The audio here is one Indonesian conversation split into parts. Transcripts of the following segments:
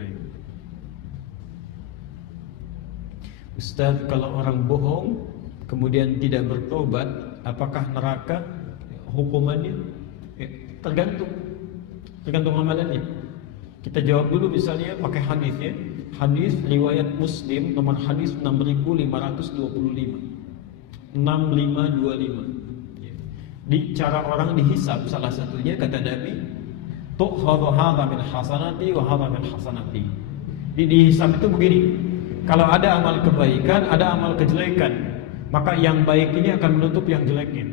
Baik. Ustaz, kalau orang bohong kemudian tidak bertobat, apakah neraka hukumannya? Ya, tergantung amalannya. Kita jawab dulu misalnya pakai hadis ya. Hadis riwayat Muslim nomor hadis 6525. 6525. Ya. Di cara orang dihisab salah satunya kata Nabi, tu'khadhu hadza min hasanati wa hadza min hasanati. Dihisab itu begini. Kalau ada amal kebaikan, ada amal kejelekan, maka yang baik ini akan menutup yang jeleknya.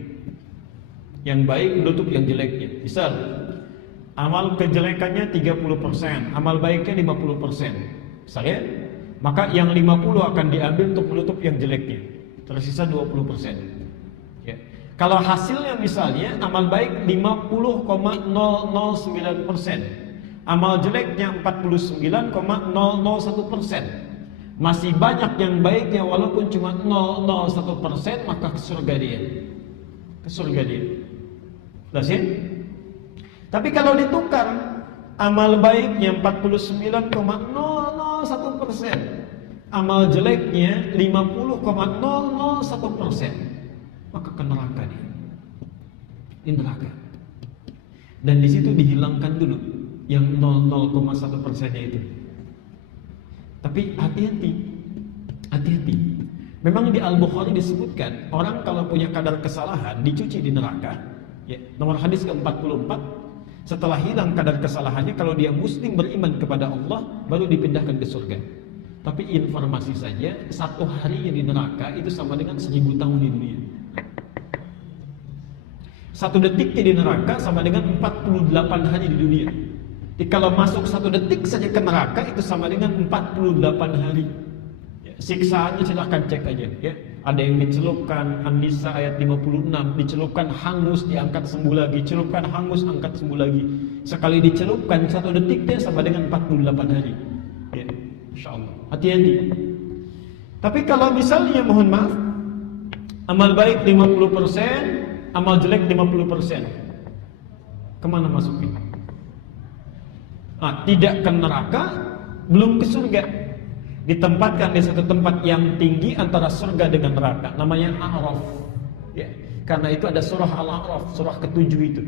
Yang baik menutup yang jeleknya. Misal, amal kejelekannya 30%, amal baiknya 50%. Misalnya, maka yang 50 akan diambil untuk menutup yang jeleknya. Tersisa 20%. Ya. Kalau hasilnya misalnya amal baik 50,009%, amal jeleknya 49,001%. Masih banyak yang baiknya walaupun cuma 0,01%, maka ke surga dia. Ke surga dia. Jelas ya? Tapi kalau ditukar amal baiknya 49,001%, amal jeleknya 50,001%, maka ke neraka dia. Di neraka. Dan di situ dihilangkan dulu yang 0,1%-nya itu. Tapi hati-hati. Memang di Al-Bukhari disebutkan orang kalau punya kadar kesalahan dicuci di neraka. Ya, nomor hadis ke-44. Setelah hilang kadar kesalahannya, kalau dia muslim beriman kepada Allah, baru dipindahkan ke surga. Tapi informasi saja, 1 harinya di neraka itu sama dengan 1000 tahun di dunia. 1 detiknya di neraka sama dengan 48 hari di dunia. Jadi kalau masuk 1 detik saja ke neraka itu sama dengan 48 hari. Ya, siksaannya silahkan cek aja. Ya. Ada yang dicelupkan, An-Nisa ayat 56, dicelupkan hangus diangkat sembuh lagi, celupkan hangus angkat sembuh lagi. Sekali dicelupkan 1 detiknya sama dengan 48 hari. Ya, Insya Allah. Hati-hati. Tapi kalau misalnya mohon maaf, amal baik 50%, amal jelek 50%, kemana masuknya? Tidak ke neraka, belum ke surga. Ditempatkan di satu tempat yang tinggi antara surga dengan neraka, namanya A'raf. Ya, karena itu ada surah Al-A'raf, surah ke-7 itu.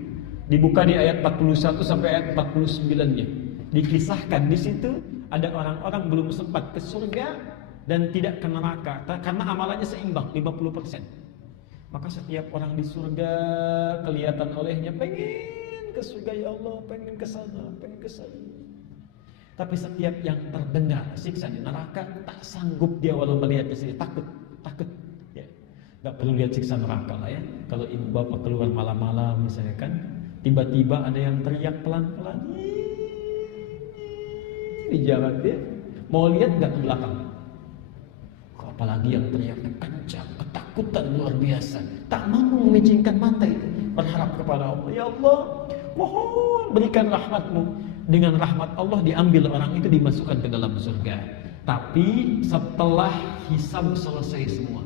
Dibuka di ayat 41 sampai ayat 49-nya. Dikisahkan di situ ada orang-orang belum sempat ke surga dan tidak ke neraka karena amalannya seimbang 50%. Maka setiap orang di surga kelihatan olehnya pengen ke surga, ya Allah, pengen ke sana. Tapi setiap yang terdengar siksa di neraka tak sanggup dia walau melihatnya sendiri, takut. Ya. Gak perlu lihat siksa neraka lah ya. Kalau ibu bapak keluar malam-malam misalnya kan, tiba-tiba ada yang teriak pelan-pelan di jalan dia, mau lihat gak ke belakang? Apalagi yang teriaknya kencang, ketakutan luar biasa, tak mampu memicingkan mata itu, berharap kepada Allah, ya Allah, mohon berikan rahmatmu. Dengan rahmat Allah diambil orang itu, dimasukkan ke dalam surga. Tapi setelah hisab selesai semua,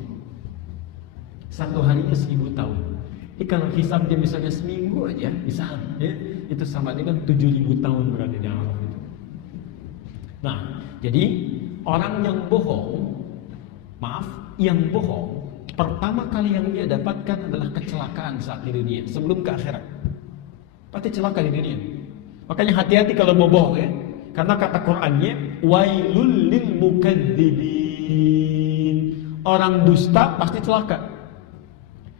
1 harinya 1000 tahun. Jadi kalau hisabnya misalnya seminggu aja, misal ya, itu sama dengan 7000 tahun berada di Araf itu. Nah, jadi orang yang bohong, yang bohong, pertama kali yang dia dapatkan adalah kecelakaan saat di dunia, sebelum ke akhirat. Pasti celaka di dunia. Makanya hati-hati kalau mau bohong ya. Karena kata Qur'annya, wailul lil mukadzibin. Orang dusta pasti celaka.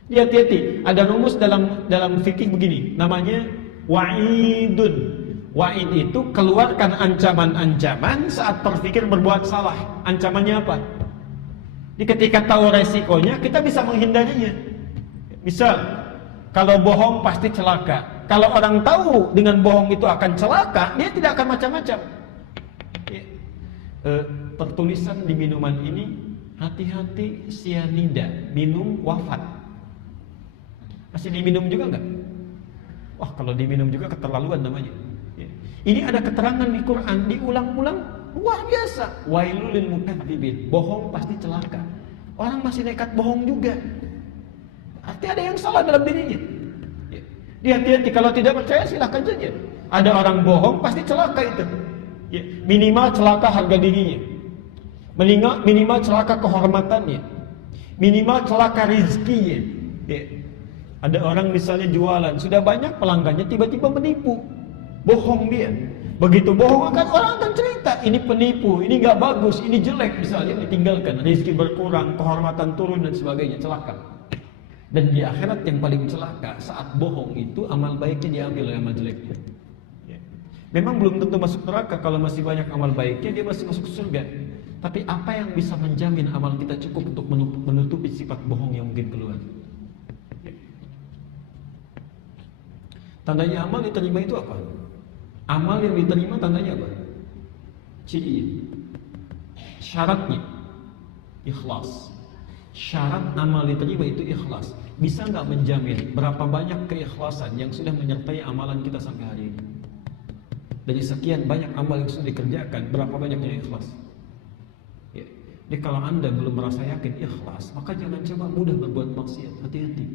Hati-hati. Ada rumus dalam fikih begini, namanya wa'idun. Wa'id itu keluarkan ancaman-ancaman saat berpikir berbuat salah. Ancamannya apa? Jadi ketika tahu resikonya, kita bisa menghindarinya. Misal, kalau bohong pasti celaka. Kalau orang tahu dengan bohong itu akan celaka, dia tidak akan macam-macam. Tertulisan di minuman ini, hati-hati sianida, minum wafat. Masih diminum juga enggak? Wah, kalau diminum juga keterlaluan namanya. Ini ada keterangan di Quran, diulang-ulang, luar biasa. Wailul lil mukadzibin. Bohong pasti celaka. Orang masih nekat bohong juga. Artinya ada yang salah dalam dirinya. Hati-hati, kalau tidak percaya silahkan saja. Ada orang bohong pasti celaka itu. Ya, minimal celaka harga dirinya. Minimal celaka kehormatannya. Minimal celaka rezekinya. Ya. Ada orang misalnya jualan, sudah banyak pelanggannya, tiba-tiba menipu. Bohong dia. Begitu bohong kan orang akan cerita, ini penipu, ini nggak bagus, ini jelek, misalnya ditinggalkan, rezeki berkurang, kehormatan turun dan sebagainya, celaka. Dan di akhirat yang paling celaka saat bohong itu amal baiknya diambil oleh amal jeleknya. Ya. Memang belum tentu masuk neraka, kalau masih banyak amal baiknya dia masih masuk surga. Tapi apa yang bisa menjamin amal kita cukup untuk menutupi sifat bohong yang mungkin keluar? Ya. Tandanya amal diterima itu apa? Amal yang diterima tandanya apa? Cirinya, syaratnya ikhlas. Syarat amal diterima itu ikhlas. Bisa nggak menjamin berapa banyak keikhlasan yang sudah menyertai amalan kita sampai hari ini? Dari sekian banyak amal yang sudah dikerjakan, berapa banyak yang ikhlas? Ya. Jadi kalau Anda belum merasa yakin ikhlas, maka jangan coba mudah berbuat maksiat. Hati-hati.